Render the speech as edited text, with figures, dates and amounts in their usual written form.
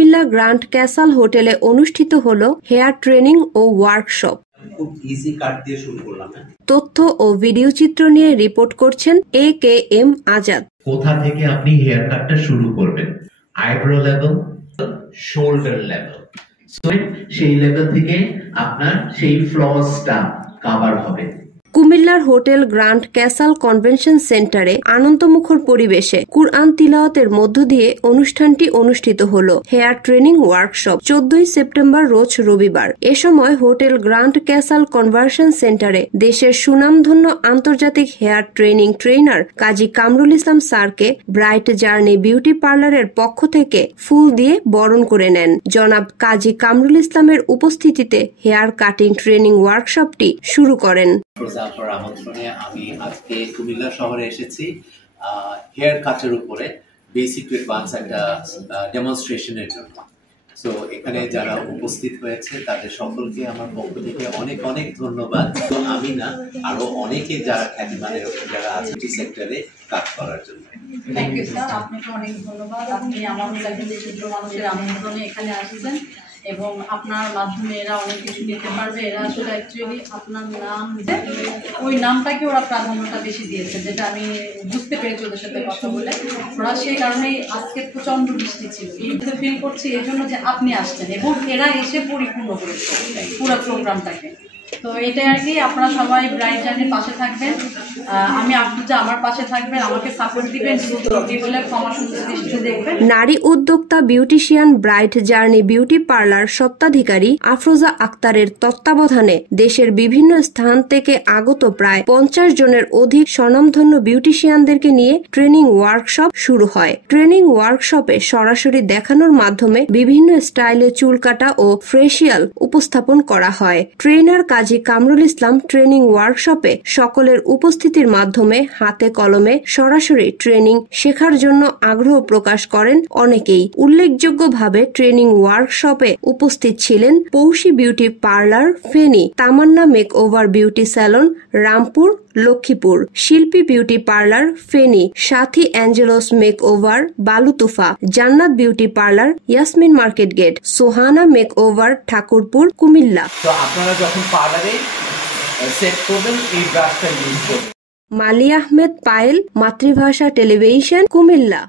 Comilla grand ক্যাসাল হোটেলে অনুষ্ঠিত হলো হেয়ার ট্রেনিং ও ওয়ার্কশপ। খুব ইজি কাট দিয়ে শুরু করলাম। তথ্য ও ভিডিও চিত্র নিয়ে রিপোর্ট করছেন AKM আজাদ। কোথা থেকে আপনি হেয়ার কাটটা শুরু করবেন? Eyebrow level, shoulder level. সেই লেভেল থেকে আপনার সেই ফ্লসটা কভার হবে। কুমিল্লার হোটেল গ্র্যান্ড ক্যাসাল কনভেনশন সেন্টারে আনন্দমুখর পরিবেশে কুরআন তিলাওয়াতের মধ্য দিয়ে অনুষ্ঠানটি অনুষ্ঠিত হল। হেয়ার ট্রেনিং ওয়ার্কশপ 14 সেপ্টেম্বর রোজ রবিবার। এ সময় হোটেল গ্র্যান্ড ক্যাসাল কনভার্সন সেন্টারে দেশের সুনামধন্য আন্তর্জাতিক হেয়ার ট্রেনিং ট্রেনার কাজী কামরুল ইসলাম স্যারকে ব্রাইট জার্নি বিউটি পার্লারের পক্ষ থেকে ফুল দিয়ে বরণ করে নেন। জনাব কাজী কামরুল ইসলামের উপস্থিতিতে হেয়ার কাটিং ট্রেনিং ওয়ার্কশপটি শুরু করেন। আমন্ত্রণে আমি আজকে কুমিল্লা শহরে এসেছি হেয়ার কাটের উপরে বেসিক টু অ্যাডভান্স একটা ডেমনস্ট্রেশনের জন্য। সো এখানে যারা উপস্থিত হয়েছে তাদের সকলকে আমার পক্ষ থেকে অনেক অনেক ধন্যবাদ। তো আমি না, আরো অনেকে যারা খ্যাতিমান এরকম যারা আছে সেক্টরে কাজ করার জন্য। থ্যাংক ইউ স্যার, আপনাকে অনেক ধন্যবাদ। আপনি আমার মতো একজন ক্ষুদ্র মানুষের আমন্ত্রণে এখানে আসছেন এবং আপনার মাধ্যমে এরা অনেক কিছু নিতে পারবে। এরা আসলে অ্যাকচুয়ালি আপনার নাম যে ওই নামটাকে ওরা প্রাধান্যটা বেশি দিয়েছে, যেটা আমি বুঝতে পেরেছি ওদের সাথে কথা বলে। ওরা সেই কারণেই আজকে প্রচণ্ড বৃষ্টি ছিল, এই ফিল করছি এই জন্য যে আপনি আসছেন এবং এরা এসে পরিপূর্ণ করেছে পুরো প্রোগ্রামটাকে। তো এটাই আর কি, আপনারা সবাই ব্রাইট জার্নির পাশে থাকবেন। আমি আফরোজা আমার পাশে থাকবেন, আমাকে সাপোর্ট দিবেন, বলে ক্ষমা সুন্দর দৃষ্টিতে দেখবেন। নারী উদ্যোক্তা beautician bright journey beauty parlour স্বত্বাধিকারী আফরোজা আক্তারের তত্ত্বাবধানে দেশের বিভিন্ন স্থান থেকে আগত প্রায় 50 জনের অধিক স্বনামধন্য বিউটিশিয়ানদেরকে নিয়ে ট্রেনিং ওয়ার্কশপ শুরু হয়। ট্রেনিং ওয়ার্কশপে সরাসরি দেখানোর মাধ্যমে বিভিন্ন স্টাইলে চুল কাটা ও ফেসিয়াল উপস্থাপন করা হয়। ট্রেনার কাজী কামরুল ইসলাম ট্রেনিং ওয়ার্কশপে সকলের উপস্থিতির মাধ্যমে হাতে কলমে সরাসরি ট্রেনিং শেখার জন্য আগ্রহ প্রকাশ করেন অনেকেই। উল্লেখযোগ্যভাবে ট্রেনিং ওয়ার্কশপে উপস্থিত ছিলেন Poushi beauty parlour Feni, Tamanna makeover beauty salon Rampur Lakshmipur, Shilpi beauty parlour Feni, Sathi Angelos makeover Balutupa, Jannat beauty parlour Yasmin market gate, Sohana makeover Thakurpur Cumilla. তো আপনারা যখন পার্লারে সেট করবেন এই ব্রাশটা ইউজ করবেন। মালি আহমেদ পায়েল, মাতৃভাষা টেলিভিশন, কুমিল্লা।